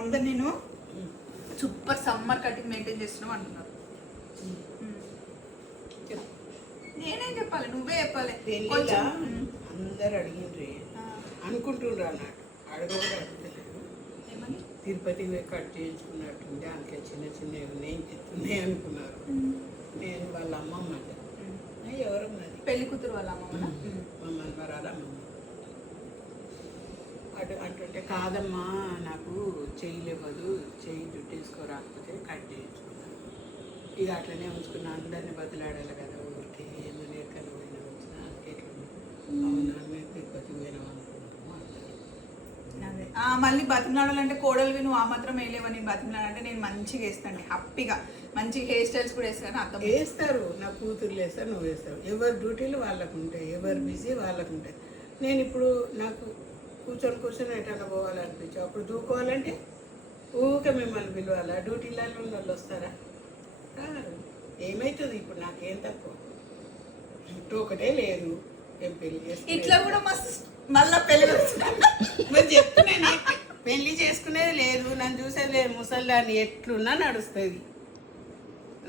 అందరు నేను super summer cutting maintain చేస్తున్నావు అంటున్నారు. నేనేం చెప్పాలి, నువ్వే చెప్పాలి. అందరు అడిగిండ్రి అనుకుంటుండ్రు అన్నట్టు, అడగకూడదు అడుగుతలేదు. తిరుపతి కట్ చేయించుకున్నట్టుంటే అందుకే చిన్న చిన్న ఉన్నాయి అనుకున్నారు. నేను వాళ్ళ అమ్మమ్మ ఎవరన్నది పెళ్లి కూతురు వాళ్ళ అమ్మమ్మ మమ్మల్ని వరాల అమ్మమ్మ అంటుంటే కాదమ్మా నాకు చేయలేవదు, చెయ్యి జుట్టేసుకోరాకపోతే కట్ చేయించుకున్నాను. ఇక అట్లనే ఉంచుకున్నా, అందరినీ బదులాడాలి కదా ఊరికి. ఏమో ఎక్కడికి పోయినా వచ్చినా అవునా మేము తిరుపతి పోయినాం అనుకుంటున్నాము అదే. మళ్ళీ బతిమలాడాలంటే కోడలివి నువ్వు ఆ మాత్రం వేయలేవని బతిమలాడంటే నేను మంచిగా వేస్తాను, హ్యాపీగా మంచి హెయిర్ స్టైల్స్ కూడా వేస్తాను. అర్థం వేస్తారు, నా కూతురు వేస్తారు, నువ్వు వేస్తావు. ఎవరి డ్యూటీలు వాళ్ళకు ఉంటాయి, ఎవరు బిజీ వాళ్ళకు ఉంటాయి. నేను ఇప్పుడు నాకు కూర్చొని ఎట్లా పోవాలనిపించు, అప్పుడు దూకోవాలంటే ఊరికే మిమ్మల్ని పిలవాలా? డ్యూటీలలో ఉన్న వాళ్ళు వస్తారా? ఏమవుతుంది ఇప్పుడు నాకేం తక్కువ? జుట్టు ఒకటే లేదు, ఏం పెళ్లి చేసుకుని ఇట్లా కూడా మస్తు మళ్ళీ పెళ్లి మరి చెప్తున్నాను, పెళ్లి చేసుకునేది లేదు, నన్ను చూసేది లేదు. ముసల్దాన్ని ఎట్లున్నా నడుస్తుంది.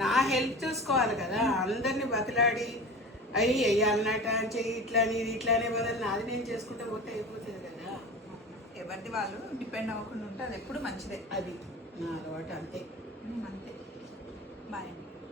నా హెల్ప్ చూసుకోవాలి కదా. అందరినీ బతిలాడి అయ్యి అన్నట చెయ్యి ఇట్లాని ఇది ఇట్లానే బదులు నాది నేను చేసుకుంటే పోతే అయిపోతుంది కదా. ఎవరిది వాళ్ళు డిపెండ్ అవ్వకుండా ఉంటే అది ఎప్పుడు మంచిదే. అది నా అలవాటు, అంతే అంతే. బాయ్.